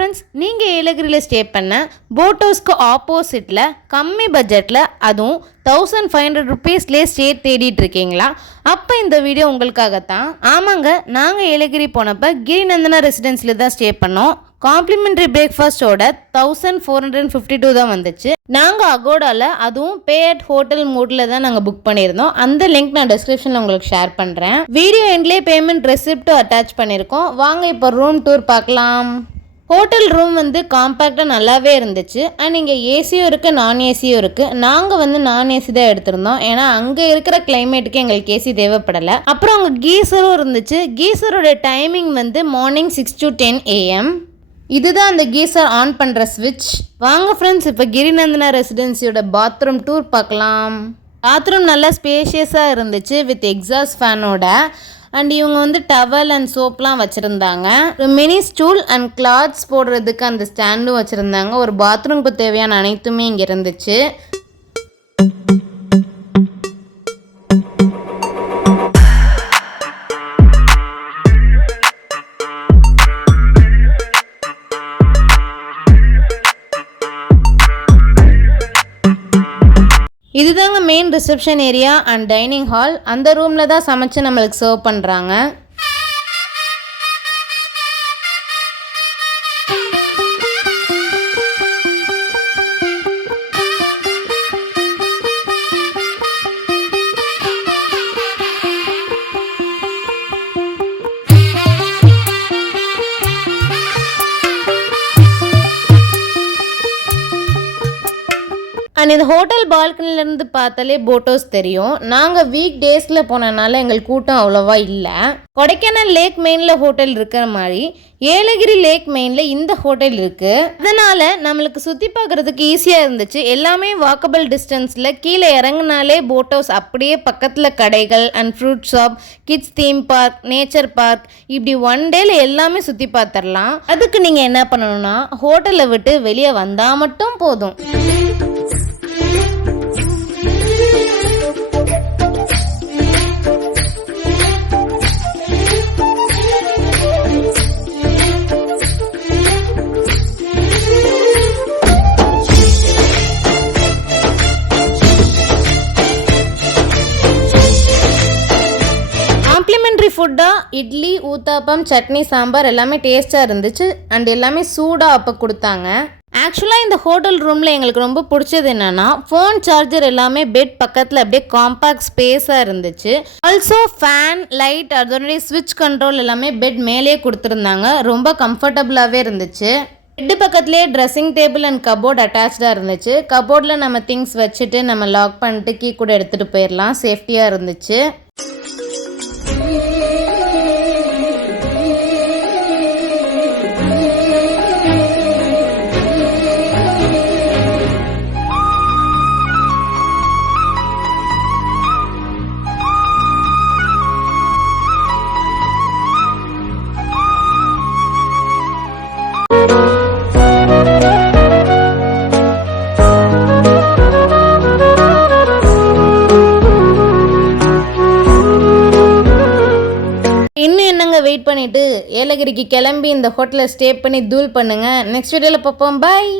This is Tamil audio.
ஃப்ரெண்ட்ஸ், நீங்கள் ஏலகிரியில் ஸ்டே பண்ண போட் ஹவுஸ்க்கு ஆப்போசிட்டில் கம்மி பட்ஜெட்டில் அதுவும் 1500 ருபீஸ்லேயே ஸ்டே தேடிட்டு இருக்கீங்களா? அப்போ இந்த வீடியோ உங்களுக்காகத்தான். ஆமாங்க, நாங்கள் ஏலகிரி போனப்போ கிரிநந்தனா ரெசிடென்ஸில் தான் ஸ்டே பண்ணோம். காம்ப்ளிமெண்ட்ரி பிரேக்ஃபாஸ்ட்டோட 1452 தான் வந்துச்சு. நாங்கள் அகோடாவில் அதுவும் பே அட் ஹோட்டல் மோடில் தான் நாங்கள் புக் பண்ணியிருந்தோம். அந்த லிங்க் நான் டிஸ்கிரிப்ஷனில் உங்களுக்கு ஷேர் பண்ணுறேன். வீடியோ எண்ட்லேயே பேமெண்ட் ரெசிப்ட்டும் அட்டாச் பண்ணியிருக்கோம். வாங்க இப்போ ரூம் டூர் பார்க்கலாம். ஹோட்டல் ரூம் காம்பேக்டாக நல்லாவே இருந்துச்சு. அண்ட் இங்கே ஏசியும் இருக்குது, நான் ஏசியும் இருக்குது. நாங்கள் நான் ஏசி தான் எடுத்திருந்தோம். ஏன்னா அங்கே இருக்கிற கிளைமேட்டுக்கு எங்களுக்கு ஏசி தேவைப்படலை. அப்புறம் அங்கே கீசரும் இருந்துச்சு. கீசரோட டைமிங் மார்னிங் 6 to 10 AM. இதுதான் அந்த கீசர் ஆன் பண்ணுற ஸ்விட்ச். வாங்க ஃப்ரெண்ட்ஸ், இப்போ கிரிநந்தனா ரெசிடென்சியோட பாத்ரூம் டூர் பார்க்கலாம். பாத்ரூம் நல்லா ஸ்பேஷியஸாக இருந்துச்சு வித் எக்ஸாஸ்ட் ஃபேனோட. அண்ட் இவங்க டவல் அண்ட் சோப்லாம் வச்சுருந்தாங்க. ஒரு மினி ஸ்டூல் அண்ட் கிளாத்ஸ் போடுறதுக்கு அந்த ஸ்டாண்டும் வச்சுருந்தாங்க. ஒரு பாத்ரூம்க்கு தேவையான அனைத்துமே இங்கே இருந்துச்சு. இதுதாங்க main reception area and dining hall. அந்த ரூமில் தான் சமைச்சு நம்மளுக்கு சர்வ் பண்ணுறாங்க. அண்ட் இந்த ஹோட்டல் பால்கனிலேருந்து பார்த்தாலே போட் ஹவுஸ் தெரியும். நாங்கள் வீக் டேஸில் போனனால எங்களுக்கு கூட்டம் அவ்வளோவா இல்லை. கொடைக்கானல் லேக் மெயினில் ஹோட்டல் இருக்கிற மாதிரி ஏலகிரி லேக் மெயினில் இந்த ஹோட்டல் இருக்குது. அதனால் நம்மளுக்கு சுற்றி பார்க்குறதுக்கு ஈஸியாக இருந்துச்சு. எல்லாமே வாக்கபிள் டிஸ்டன்ஸில். கீழே இறங்கினாலே போட் ஹவுஸ், அப்படியே பக்கத்தில் கடைகள் and fruit shop, kids theme park, nature park, இப்படி ஒன் டேல எல்லாமே சுற்றி பார்த்துடலாம். அதுக்கு நீங்கள் என்ன பண்ணணும்னா ஹோட்டலை விட்டு வெளியே வந்தால் மட்டும் போதும். ஃபுட்டாக இட்லி, ஊத்தாப்பம், சட்னி, சாம்பார் எல்லாமே டேஸ்ட்டாக இருந்துச்சு. அண்ட் எல்லாமே சூடாக அப்போ கொடுத்தாங்க. ஆக்சுவலாக இந்த ஹோட்டல் ரூமில் எங்களுக்கு ரொம்ப பிடிச்சது என்னென்னா ஃபோன் சார்ஜர் எல்லாமே பெட் பக்கத்தில் அப்படியே காம்பேக்ட் ஸ்பேஸாக இருந்துச்சு. ஆல்சோ ஃபேன், லைட், அதோடைய ஸ்விட்ச் கண்ட்ரோல் எல்லாமே பெட் மேலே கொடுத்துருந்தாங்க. ரொம்ப கம்ஃபர்டபுளாகவே இருந்துச்சு. பெட்டு பக்கத்துலேயே ட்ரெஸ்ஸிங் டேபிள் அண்ட் கபோர்ட் அட்டாச்சாக இருந்துச்சு. கபோர்டில் நம்ம திங்ஸ் வச்சுட்டு நம்ம லாக் பண்ணிட்டு கீ கூட எடுத்துகிட்டு போயிடலாம். சேஃப்டியாக இருந்துச்சு. இன்னும் என்னங்க வெயிட் பண்ணிட்டு ஏலகிரிக்கு கிளம்பி இந்த ஹோட்டலில் ஸ்டே பண்ணி தூள் பண்ணுங்க. நெக்ஸ்ட் வீடியோவில் பார்ப்போம். பாய்.